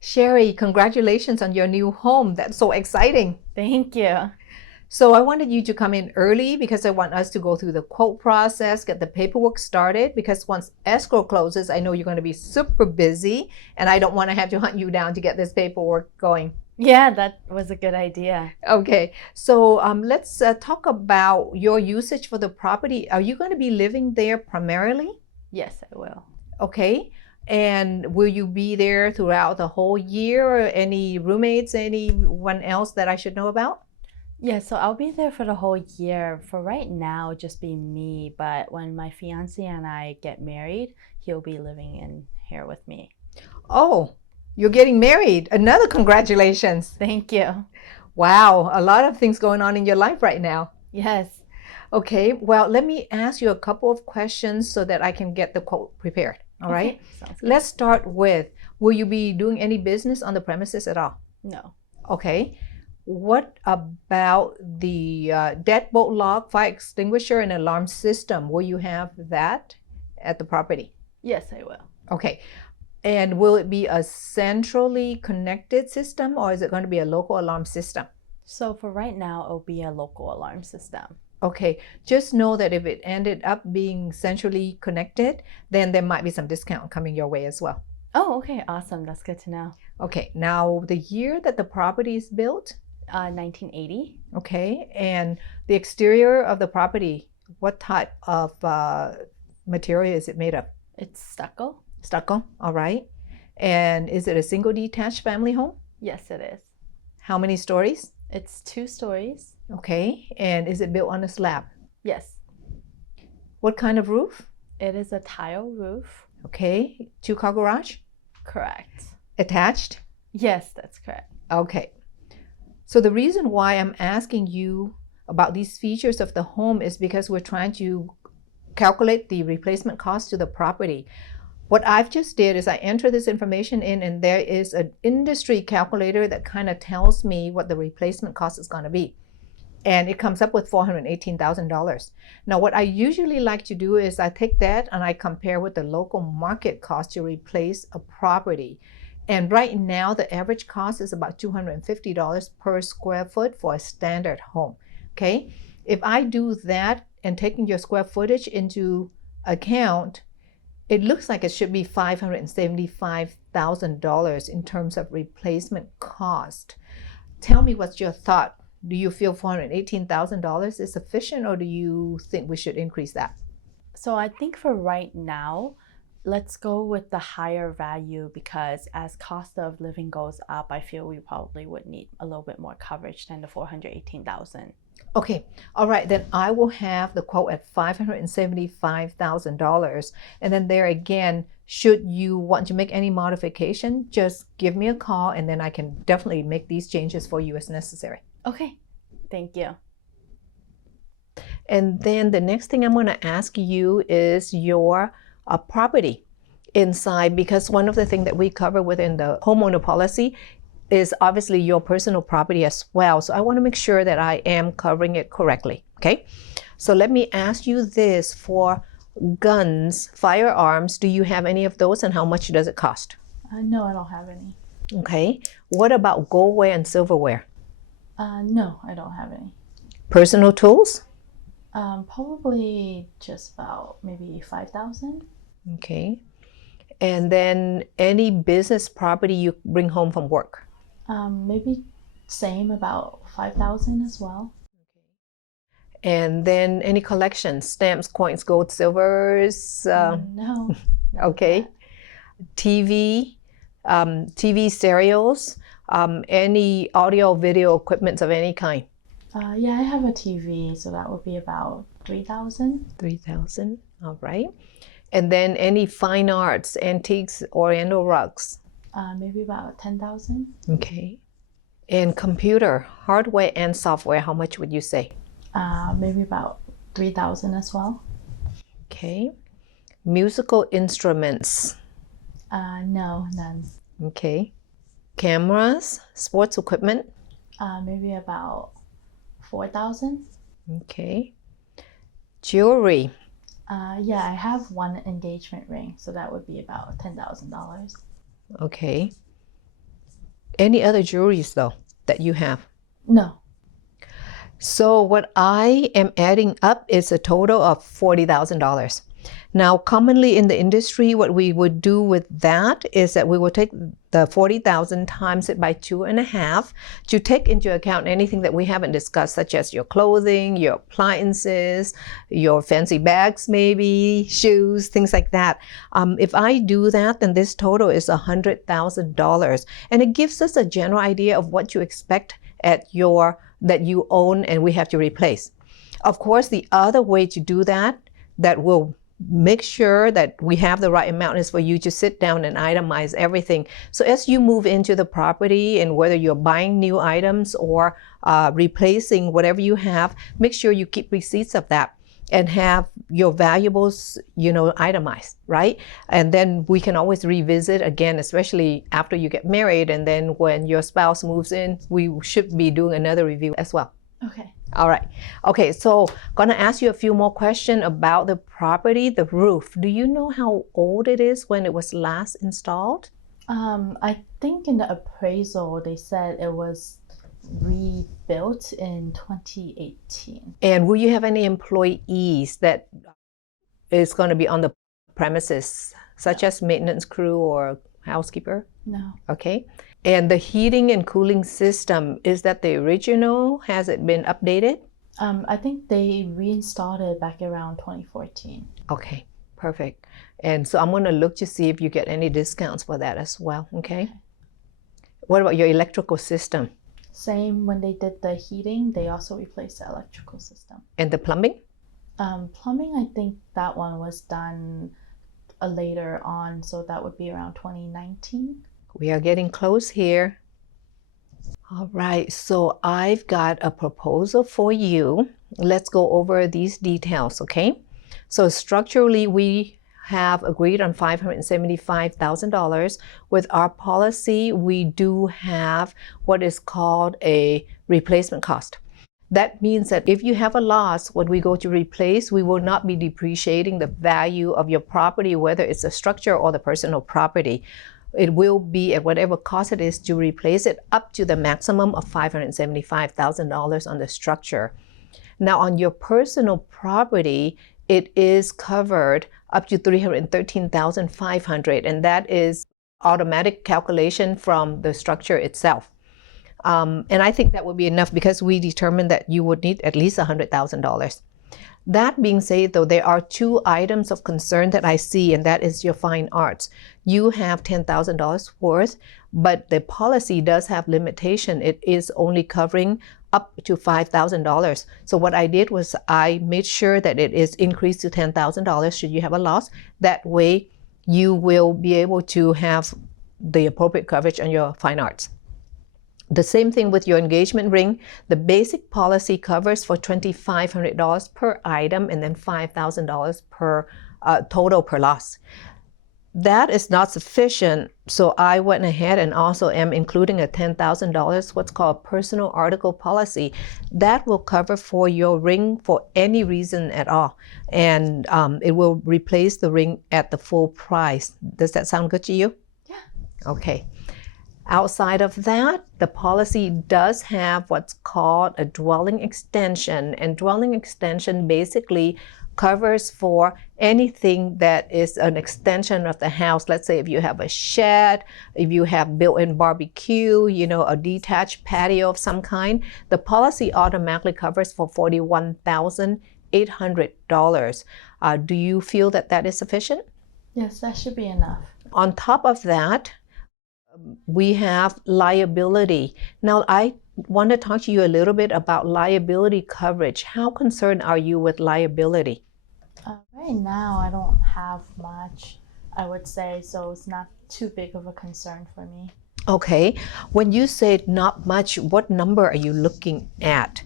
Sherry, congratulations on your new home. That's so exciting. Thank you. So I wanted you to come in early because I want us to go through the quote process, get the paperwork started, because once escrow closes, I know you're going to be super busy and I don't want to have to hunt you down to get this paperwork going. Yeah, that was a good idea. Okay, so let's talk about your usage for the property. Are you going to be living there primarily? Yes, I will. Okay. And will you be there throughout the whole year? Or any roommates, anyone else that I should know about? Yeah, so I'll be there for the whole year. For right now, just be me, but when my fiance and I get married, he'll be living in here with me. Oh, you're getting married. Another congratulations. Thank you. Wow, a lot of things going on in your life right now. Yes. Okay, well, let me ask you a couple of questions so that I can get the quote prepared. All right. Okay, sounds good. Let's start with, will you be doing any business on the premises at all? No. Okay. What about the deadbolt lock, fire extinguisher, and alarm system? Will you have that at the property? Yes, I will. Okay. And will it be a centrally connected system or is it going to be a local alarm system? So for right now, it'll be a local alarm system. Okay. Just know that if it ended up being centrally connected, then there might be some discount coming your way as well. Oh, okay, awesome. That's good to know. Okay. Now, the year that the property is built, 1980. okay, and the exterior of the property, what type of material is it made of? It's stucco. Stucco, all right. And is it a single detached family home? Yes, it is. How many stories? It's 2 stories. Okay, and is it built on a slab? Yes, What kind of roof? it is a tile roof. Okay, two-car garage? Correct. Attached? Yes, that's correct. Okay. So the reason why I'm asking you about these features of the home is because we're trying to calculate the replacement cost to the property. What I've just did is I enter this information in and there is an industry calculator that kind of tells me what the replacement cost is going to be. And it comes up with $418,000. Now, what I usually like to do is I take that and I compare with the local market cost to replace a property. And right now, the average cost is about $250 per square foot for a standard home. Okay. If I do that and taking your square footage into account, it looks like it should be $575,000 in terms of replacement cost. Tell me what's your thought. Do you feel $418,000 is sufficient or do you think we should increase that? So I think for right now, let's go with the higher value because as cost of living goes up, I feel we probably would need a little bit more coverage than the 418,000. Okay, all right, then I will have the quote at $575,000. And then there again, should you want to make any modification, just give me a call and then I can definitely make these changes for you as necessary. Okay, thank you. And then the next thing I'm going to ask you is your property inside, because one of the things that we cover within the homeowner policy is obviously your personal property as well. So I want to make sure that I am covering it correctly. Okay. So let me ask you this: for guns, firearms, do you have any of those and how much does it cost? No, I don't have any. Okay. What about goldware and silverware? No, I don't have any. Personal tools? Probably just about maybe 5,000. Okay. And then any business property you bring home from work? Maybe same about 5,000 as well. And then any collections, stamps, coins, gold, silvers? No. Okay. TV, TV stereos, any audio, video equipment of any kind? Yeah, I have a TV, so that would be about 3,000. 3,000. All right. And then any fine arts, antiques, oriental rugs? Maybe about 10,000. Okay. And computer, hardware and software, how much would you say? Maybe about 3,000 as well. Okay. Musical instruments? No, none. Okay. Cameras, sports equipment? Maybe about 4,000. Okay. Jewelry? Yeah, I have one engagement ring, so that would be about $10,000. Okay. Any other jewelries though that you have? No. So what I am adding up is a total of $40,000. Now, commonly in the industry, what we would do with that is that we will take the 40,000 times it by 2.5 to take into account anything that we haven't discussed, such as your clothing, your appliances, your fancy bags, maybe shoes, things like that. If I do that, then this total is $100,000, and it gives us a general idea of what you expect at that you own and we have to replace. Of course, the other way to do that will make sure that we have the right amount is for you to sit down and itemize everything. So as you move into the property, and whether you're buying new items or replacing whatever you have, make sure you keep receipts of that and have your valuables, itemized, right? And then we can always revisit again, especially after you get married, and then when your spouse moves in, we should be doing another review as well. Okay. All right. Okay, so gonna ask you a few more questions about the property, the roof. Do you know how old it is when it was last installed? I think in the appraisal they said it was rebuilt in 2018. And will you have any employees that is going to be on the premises, such as maintenance crew or housekeeper? No. Okay. And the heating and cooling system, is that the original? Has it been updated? I think they reinstalled it back around 2014. Okay, perfect. And so I'm going to look to see if you get any discounts for that as well, okay? What about your electrical system? Same, when they did the heating, they also replaced the electrical system. And the plumbing? Plumbing, I think that one was done later on, so that would be around 2019. We are getting close here. All right, so I've got a proposal for you. Let's go over these details, okay? So structurally, we have agreed on $575,000. With our policy, we do have what is called a replacement cost. That means that if you have a loss, when we go to replace, we will not be depreciating the value of your property, whether it's a structure or the personal property. It will be at whatever cost it is to replace it, up to the maximum of $575,000 on the structure. Now, on your personal property, it is covered up to $313,500, and that is automatic calculation from the structure itself. And I think that would be enough because we determined that you would need at least $100,000. That being said, though, there are two items of concern that I see, and that is your fine arts. You have $10,000 worth, but the policy does have limitation. It is only covering up to $5,000. So what I did was I made sure that it is increased to $10,000 should you have a loss. That way you will be able to have the appropriate coverage on your fine arts. The same thing with your engagement ring. The basic policy covers for $2,500 per item and then $5,000 per total per loss. That is not sufficient, so I went ahead and also am including a $10,000, what's called personal article policy. That will cover for your ring for any reason at all, and it will replace the ring at the full price. Does that sound good to you? Yeah. Okay. Outside of that, the policy does have what's called a dwelling extension, and dwelling extension basically covers for anything that is an extension of the house. Let's say if you have a shed, if you have built-in barbecue, a detached patio of some kind, the policy automatically covers for $41,800. Do you feel that that is sufficient? Yes, that should be enough. On top of that, we have liability. Now, I want to talk to you a little bit about liability coverage. How concerned are you with liability? Right now, I don't have much, I would say, so it's not too big of a concern for me. Okay, when you say not much, what number are you looking at?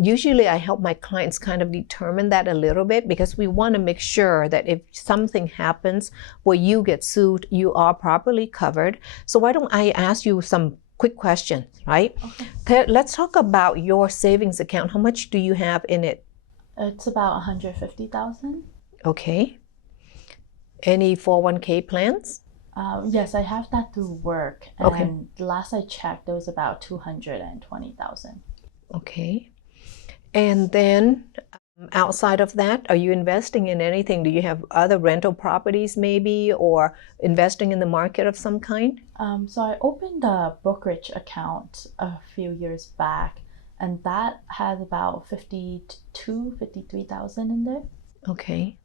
Usually I help my clients kind of determine that a little bit because we want to make sure that if something happens where you get sued, you are properly covered. So why don't I ask you some quick questions, right? Okay. Let's talk about your savings account. How much do you have in it? It's about $150,000. Okay. Any 401k plans? Yes, I have that through work, Okay. and the last I checked, it was about 220,000. Okay. And then outside of that, are you investing in anything? Do you have other rental properties maybe, or investing in the market of some kind? So I opened a brokerage account a few years back, and that has about 53,000 in there. Okay.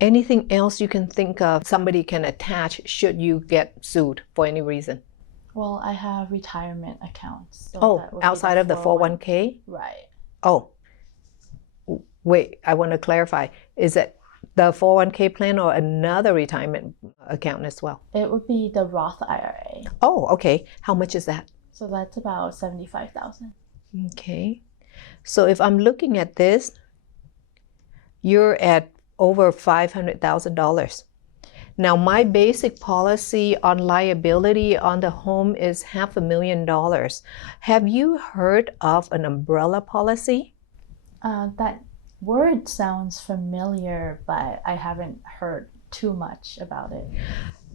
Anything else you can think of somebody can attach should you get sued for any reason? Well, I have retirement accounts, so Oh, that would be the outside of the 401. 401k? Right. Oh, wait, I want to clarify. Is it the 401k plan or another retirement account as well? It would be the Roth IRA. Oh, okay. How much is that? So that's about 75,000. Okay. So if I'm looking at this, you're at over $500,000. Now, my basic policy on liability on the home is $500,000. Have you heard of an umbrella policy? That word sounds familiar, but I haven't heard too much about it.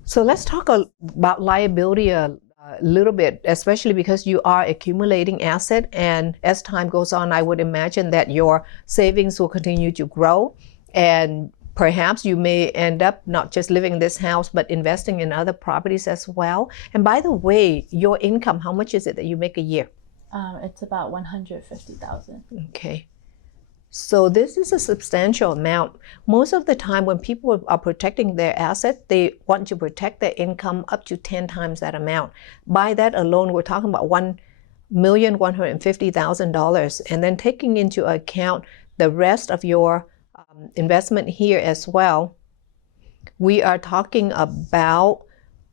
So let's talk about liability a little bit, especially because you are accumulating asset, and as time goes on, I would imagine that your savings will continue to grow, and perhaps you may end up not just living in this house, but investing in other properties as well. And by the way, your income, how much is it that you make a year? It's about 150,000. Okay. So this is a substantial amount. Most of the time when people are protecting their asset, they want to protect their income up to 10 times that amount. By that alone, we're talking about $1,150,000. And then taking into account the rest of your investment here as well, we are talking about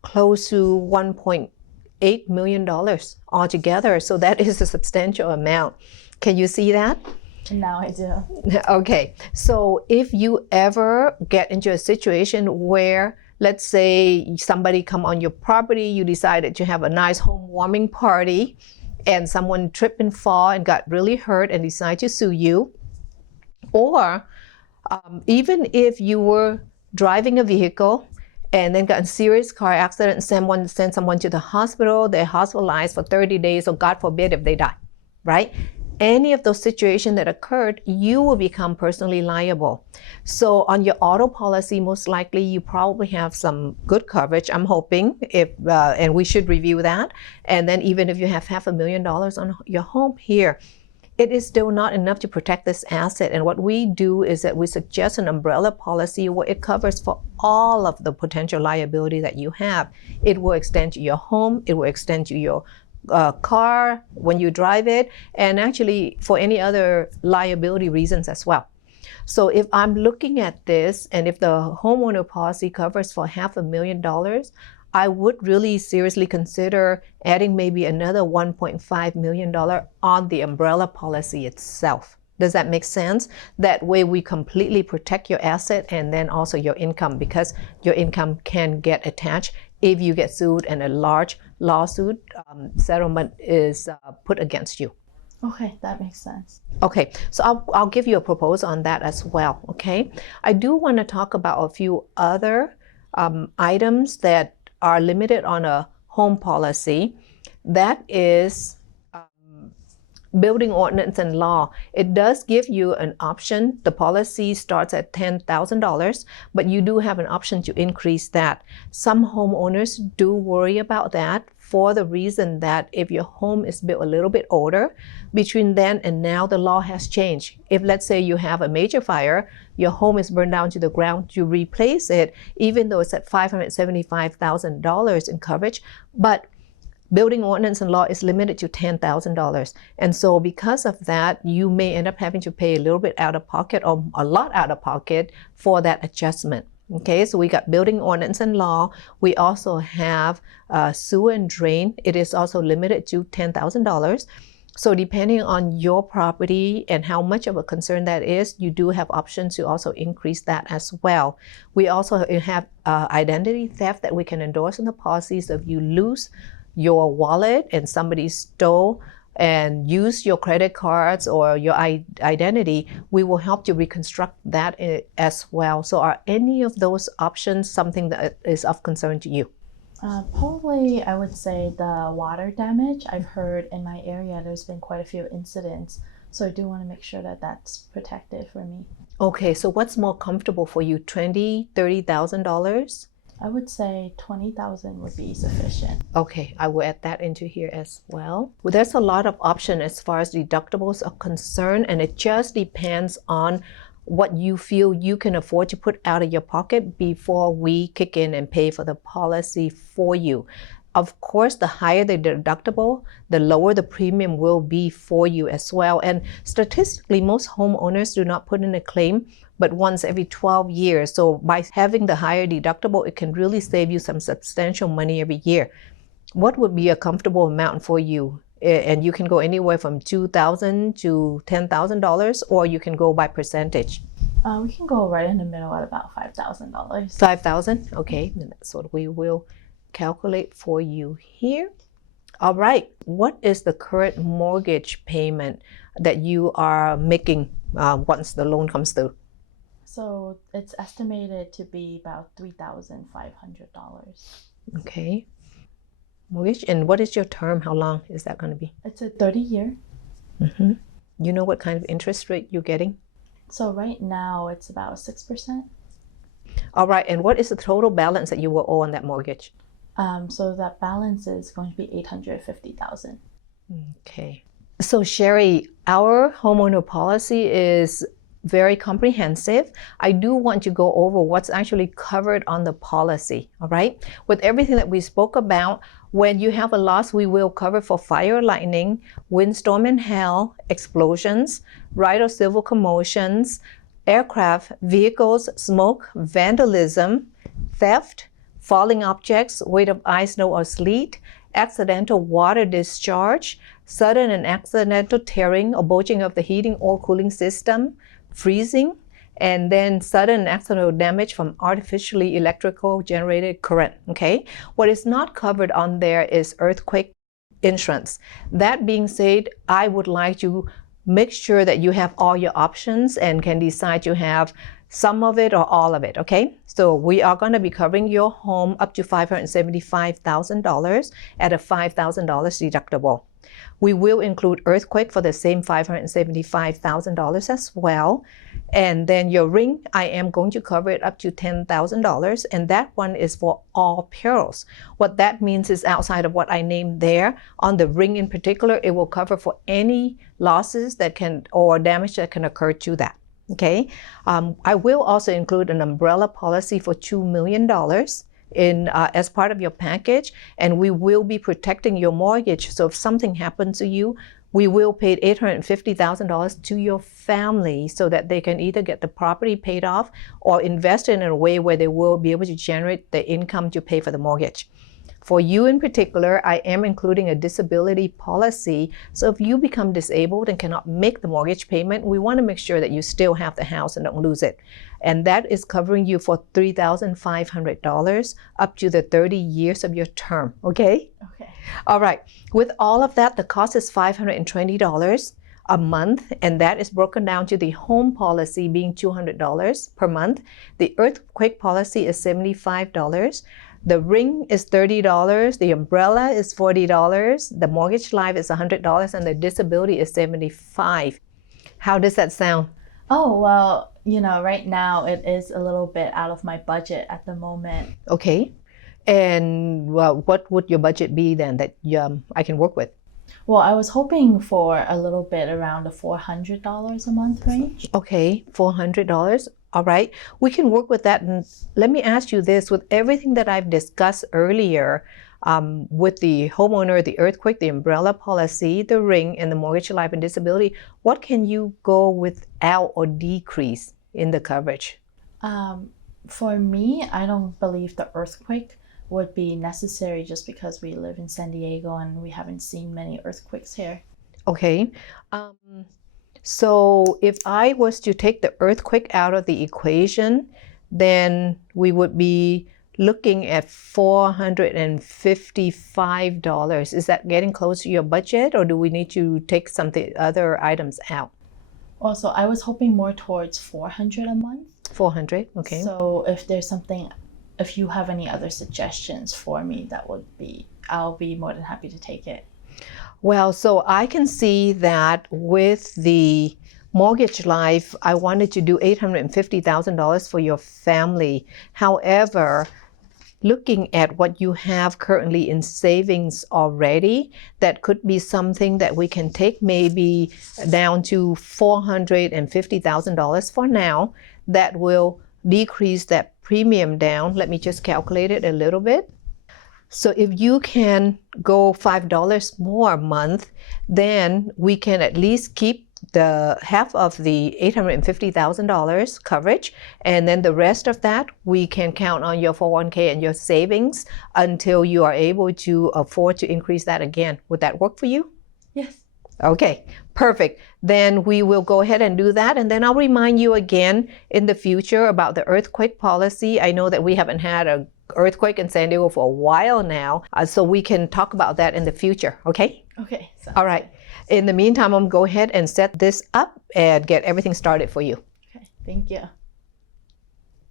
close to $1.8 million altogether. So that is a substantial amount. Can you see that? Now I do. Okay, so if you ever get into a situation where, let's say somebody come on your property, you decided to have a nice home warming party, and someone tripped and fall and got really hurt and decide to sue you, or even if you were driving a vehicle and then got in a serious car accident and send someone to the hospital, they're hospitalized for 30 days, or God forbid if they die, right? Any of those situations that occurred, you will become personally liable. So on your auto policy, most likely you probably have some good coverage, I'm hoping, and we should review that. And then even if you have $500,000 on your home here, it is still not enough to protect this asset. And what we do is that we suggest an umbrella policy where it covers for all of the potential liability that you have. It will extend to your home, it will extend to your car when you drive it, and actually for any other liability reasons as well. So if I'm looking at this, and if the homeowner policy covers for $500,000, I would really seriously consider adding maybe another $1.5 million on the umbrella policy itself. Does that make sense? That way we completely protect your asset and then also your income, because your income can get attached if you get sued and a large lawsuit settlement is put against you. Okay, that makes sense. Okay, so I'll give you a proposal on that as well, okay? I do want to talk about a few other items that are limited on a home policy. That is building ordinance and law. It does give you an option. The policy starts at $10,000, but you do have an option to increase that. Some homeowners do worry about that for the reason that if your home is built a little bit older, between then and now the law has changed. If let's say you have a major fire, your home is burned down to the ground, to replace it, even though it's at $575,000 in coverage, but building ordinance and law is limited to $10,000. And so because of that, you may end up having to pay a little bit out of pocket or a lot out of pocket for that adjustment. Okay, so we got building ordinance and law. We also have sewer and drain. It is also limited to $10,000. So depending on your property and how much of a concern that is, you do have options to also increase that as well. We also have identity theft that we can endorse in the policies. If you lose your wallet and somebody stole and use your credit cards or your identity, we will help you reconstruct that as well. So are any of those options something that is of concern to you? Probably, I would say the water damage. I've heard in my area there's been quite a few incidents, so I do want to make sure that that's protected for me. Okay, so what's more comfortable for you, $20,000, $30,000? I would say 20,000 would be sufficient. Okay, I will add that into here as well. Well, there's a lot of option as far as deductibles are concerned, and it just depends on what you feel you can afford to put out of your pocket before we kick in and pay for the policy for you. Of course, the higher the deductible, the lower the premium will be for you as well. And statistically, most homeowners do not put in a claim but once every 12 years. So by having the higher deductible, it can really save you some substantial money every year. What would be a comfortable amount for you? And you can go anywhere from $2,000 to $10,000, or you can go by percentage. We can go right in the middle at about $5,000. 5,000? Okay, then that's what we will calculate for you here. All right, what is the current mortgage payment that you are making once the loan comes through? So it's estimated to be about $3,500. Okay. Mortgage, and what is your term? How long is that going to be? It's a 30-year. Mm-hmm. You know what kind of interest rate you're getting? So right now it's about 6%. All right, and what is the total balance that you will owe on that mortgage? So that balance is going to be $850,000. Okay. So Sherry, our homeowner policy is very comprehensive. I do want to go over what's actually covered on the policy, all right? With everything that we spoke about, when you have a loss, we will cover for fire, lightning, windstorm and hail, explosions, right or civil commotions, aircraft, vehicles, smoke, vandalism, theft, falling objects, weight of ice, snow, or sleet, accidental water discharge, sudden and accidental tearing or bulging of the heating or cooling system, freezing, and then sudden and accidental damage from artificially electrical generated current, okay? What is not covered on there is earthquake insurance. That being said, I would like to make sure that you have all your options and can decide to have some of it or all of it, okay? So we are going to be covering your home up to $575,000 at a $5,000 deductible. We will include earthquake for the same $575,000 as well. And then your ring, I am going to cover it up to $10,000, and that one is for all perils. What that means is outside of what I named there, on the ring in particular, it will cover for any losses that can or damage that can occur to that. Okay, I will also include an umbrella policy for $2 million as part of your package, and we will be protecting your mortgage. So if something happens to you, we will pay $850,000 to your family so that they can either get the property paid off or invest in a way where they will be able to generate the income to pay for the mortgage. For you in particular, I am including a disability policy. So if you become disabled and cannot make the mortgage payment, we want to make sure that you still have the house and don't lose it. And that is covering you for $3,500 up to the 30 years of your term, okay? Okay. All right. With all of that, the cost is $520 a month, and that is broken down to the home policy being $200 per month. The earthquake policy is $75. The ring is $30, the umbrella is $40, the mortgage life is $100, and the disability is $75. How does that sound? Oh, well, right now it is a little bit out of my budget at the moment. Okay. And well, what would your budget be then that I can work with? Well, I was hoping for a little bit around the $400 a month range. Okay, $400. All right, we can work with that. And let me ask you this, with everything that I've discussed earlier, with the homeowner, the earthquake, the umbrella policy, the ring, and the mortgage, life, and disability, what can you go without or decrease in the coverage? For me, I don't believe the earthquake would be necessary just because we live in San Diego and we haven't seen many earthquakes here. Okay. So if I was to take the earthquake out of the equation, then we would be looking at $455. Is that getting close to your budget, or do we need to take other items out? Also, I was hoping more towards 400 a month. 400, okay. So if you have any other suggestions for me, I'll be more than happy to take it. Well, so I can see that with the mortgage life, I wanted to do $850,000 for your family. However, looking at what you have currently in savings already, that could be something that we can take maybe down to $450,000 for now. That will decrease that premium down. Let me just calculate it a little bit. So if you can go $5 more a month, then we can at least keep the half of the $850,000 coverage, and then the rest of that we can count on your 401k and your savings until you are able to afford to increase that again. Would that work for you? Yes. Okay, perfect. Then we will go ahead and do that, and then I'll remind you again in the future about the earthquake policy. I know that we haven't had an earthquake in San Diego for a while now, so we can talk about that in the future, okay? Okay. All right. In the meantime, I'm going to go ahead and set this up and get everything started for you. Okay, thank you.